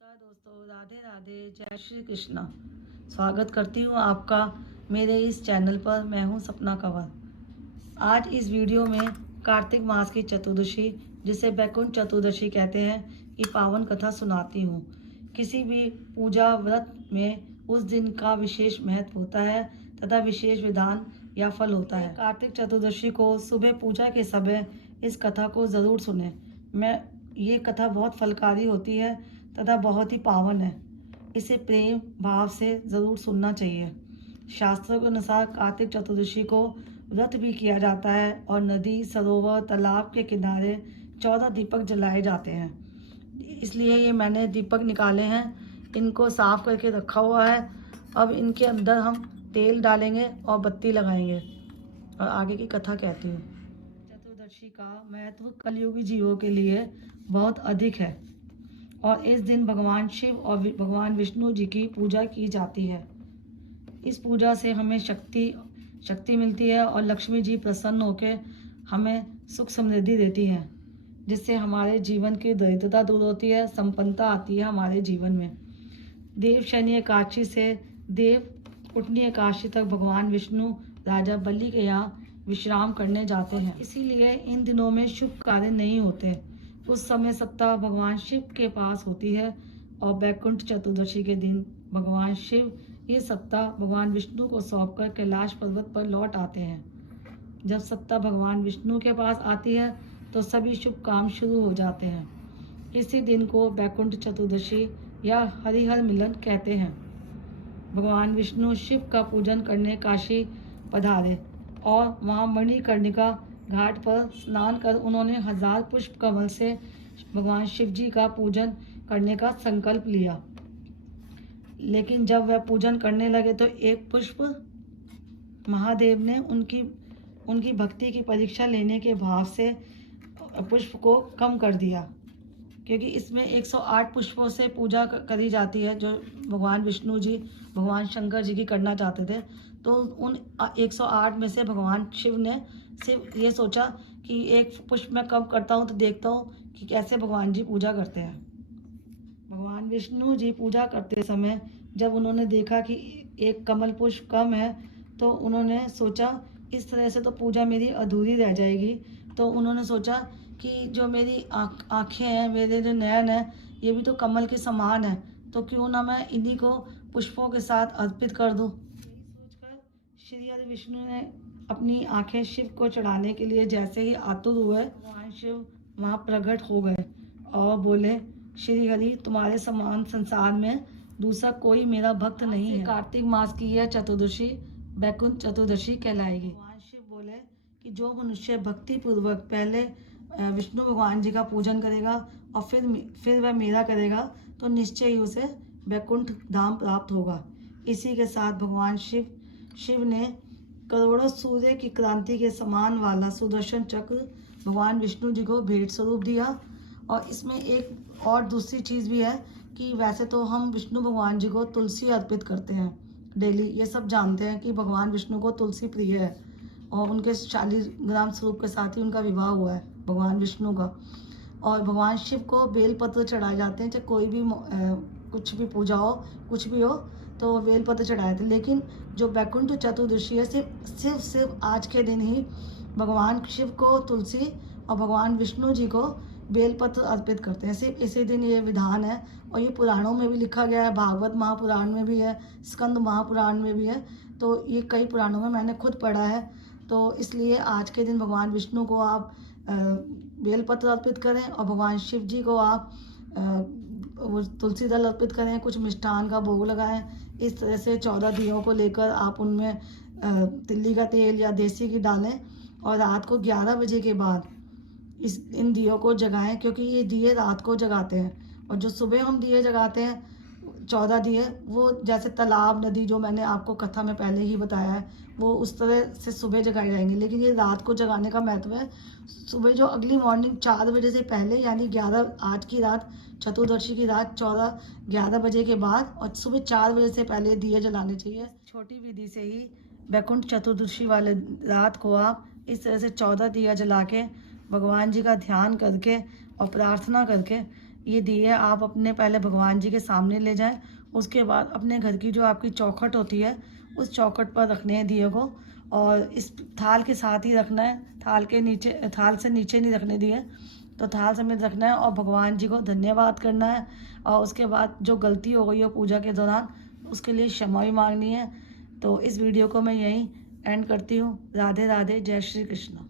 नमस्कार दोस्तों, राधे राधे, जय श्री कृष्णा। स्वागत करती हूँ आपका मेरे इस चैनल पर। मैं हूँ सपना कंवर। आज इस वीडियो में कार्तिक मास की चतुर्दशी, जिसे बैकुंठ चतुर्दशी कहते हैं, की पावन कथा सुनाती हूँ। किसी भी पूजा व्रत में उस दिन का विशेष महत्व होता है तथा विशेष विधान या फल होता है। कार्तिक चतुर्दशी को सुबह पूजा के समय इस कथा को ज़रूर सुने। ये कथा बहुत फलकारी होती है तथा बहुत ही पावन है। इसे प्रेम भाव से ज़रूर सुनना चाहिए। शास्त्रों के अनुसार कार्तिक चतुर्दशी को व्रत भी किया जाता है और नदी, सरोवर, तालाब के किनारे 14 दीपक जलाए जाते हैं। इसलिए ये मैंने दीपक निकाले हैं, इनको साफ करके रखा हुआ है। अब इनके अंदर हम तेल डालेंगे और बत्ती लगाएंगे और आगे की कथा कहती हूँ। चतुर्दशी का महत्व कलयुगी जीवों के लिए बहुत अधिक है और इस दिन भगवान शिव और भगवान विष्णु जी की पूजा की जाती है। इस पूजा से हमें शक्ति मिलती है और लक्ष्मी जी प्रसन्न होकर हमें सुख समृद्धि देती हैं, जिससे हमारे जीवन की दरिद्रता दूर होती है, संपन्नता आती है हमारे जीवन में। देव शयनी एकादशी से देव उठनी एकादशी तक भगवान विष्णु राजा बलि के यहाँ विश्राम करने जाते हैं। इसीलिए इन दिनों में शुभ कार्य नहीं होते। उस समय सत्ता भगवान शिव के पास होती है और बैकुंठ चतुर्दशी के दिन भगवान शिव ये सत्ता भगवान विष्णु को सौंपकर कैलाश पर्वत पर लौट आते हैं। जब सत्ता भगवान विष्णु के पास आती है तो सभी शुभ काम शुरू हो जाते हैं। इसी दिन को बैकुंठ चतुर्दशी या हरिहर मिलन कहते हैं। भगवान विष्णु शिव का पूजन करने काशी पधारे और वहाँ मणिकर्णिका घाट पर स्नान कर उन्होंने 1000 पुष्प कमल से भगवान शिव जी का पूजन करने का संकल्प लिया। लेकिन जब वह पूजन करने लगे तो एक पुष्प महादेव ने उनकी भक्ति की परीक्षा लेने के भाव से पुष्प को कम कर दिया, क्योंकि इसमें 108 पुष्पों से पूजा करी जाती है जो भगवान विष्णु जी भगवान शंकर जी की करना चाहते थे। तो उन 108 में से भगवान शिव ने सिर्फ ये सोचा कि एक पुष्प मैं कम करता हूँ तो देखता हूँ कि कैसे भगवान जी पूजा करते हैं। भगवान विष्णु जी पूजा करते समय जब उन्होंने देखा कि एक कमल पुष्प कम है तो उन्होंने सोचा इस तरह से तो पूजा मेरी अधूरी रह जाएगी। तो उन्होंने सोचा कि जो मेरी आँखें हैं, मेरे जो नयन है, ये भी तो कमल के समान है, तो क्यों ना मैं इन्हीं को पुष्पों के साथ अर्पित कर दूँ। यही सोचकर श्री हरि विष्णु ने अपनी आँखें शिव को चढ़ाने के लिए जैसे ही आतुर हुए, भगवान शिव वहाँ प्रकट हो गए और बोले, श्री हरि, तुम्हारे समान संसार में दूसरा कोई मेरा भक्त नहीं है। कार्तिक मास की यह चतुर्दशी बैकुंठ चतुर्दशी कहलाएगी। भगवान शिव बोले कि जो मनुष्य भक्ति पूर्वक पहले विष्णु भगवान जी का पूजन करेगा और फिर वह मेरा करेगा तो निश्चय ही उसे बैकुंठ धाम प्राप्त होगा। इसी के साथ भगवान शिव ने करोड़ों सूर्य की क्रांति के समान वाला सुदर्शन चक्र भगवान विष्णु जी को भेंट स्वरूप दिया। और इसमें एक और दूसरी चीज़ भी है कि वैसे तो हम विष्णु भगवान जी को तुलसी अर्पित करते हैं डेली। ये सब जानते हैं कि भगवान विष्णु को तुलसी प्रिय है और उनके शालिग्राम स्वरूप के साथ ही उनका विवाह हुआ है भगवान विष्णु का। और भगवान शिव को बेलपत्र चढ़ाए जाते हैं, चाहे कोई भी कुछ भी पूजा हो, कुछ भी हो तो बेलपत्र चढ़ाए थे। लेकिन जो बैकुंठ चतुर्दशी है सिर्फ आज के दिन ही भगवान शिव को तुलसी और भगवान विष्णु जी को बेलपत्र अर्पित करते हैं। सिर्फ इसी दिन ये विधान है और ये पुराणों में भी लिखा गया है। भागवत महापुराण में भी है, स्कंद महापुराण में भी है। तो ये कई पुराणों में मैंने खुद पढ़ा है। तो इसलिए आज के दिन भगवान विष्णु को आप बेलपत्र अर्पित करें और भगवान शिव जी को आप तुलसी दल अर्पित करें, कुछ मिष्ठान का भोग लगाएं। इस तरह से 14 दियों को लेकर आप उनमें तिल्ली का तेल या देसी घी डालें और रात को 11 बजे के बाद इन दियों को जगाएं, क्योंकि ये दिए रात को जगाते हैं। और जो सुबह हम दिए जगाते हैं 14 दिए, वो जैसे तालाब, नदी, जो मैंने आपको कथा में पहले ही बताया है, वो उस तरह से सुबह जगाए जाएंगे। लेकिन ये रात को जगाने का महत्व है। सुबह जो अगली मॉर्निंग 4 बजे से पहले, यानी 11 आज की रात, चतुर्दशी की रात 11 बजे के बाद और सुबह 4 बजे से पहले दिए जलाने चाहिए। छोटी विधि से ही बैकुंठ चतुर्दशी वाले रात को आप इस तरह से 14 दिया जला के भगवान जी का ध्यान करके और प्रार्थना करके ये दिए आप अपने पहले भगवान जी के सामने ले जाएं। उसके बाद अपने घर की जो आपकी चौखट होती है उस चौखट पर रखने हैं दिए को, और इस थाल के साथ ही रखना है, थाल के नीचे, थाल से नीचे नहीं रखने दिए, तो थाल समेत रखना है और भगवान जी को धन्यवाद करना है। और उसके बाद जो गलती हो गई हो पूजा के दौरान उसके लिए क्षमा भी मांगनी है। तो इस वीडियो को मैं यहीं एंड करती हूँ। राधे राधे, जय श्री कृष्ण।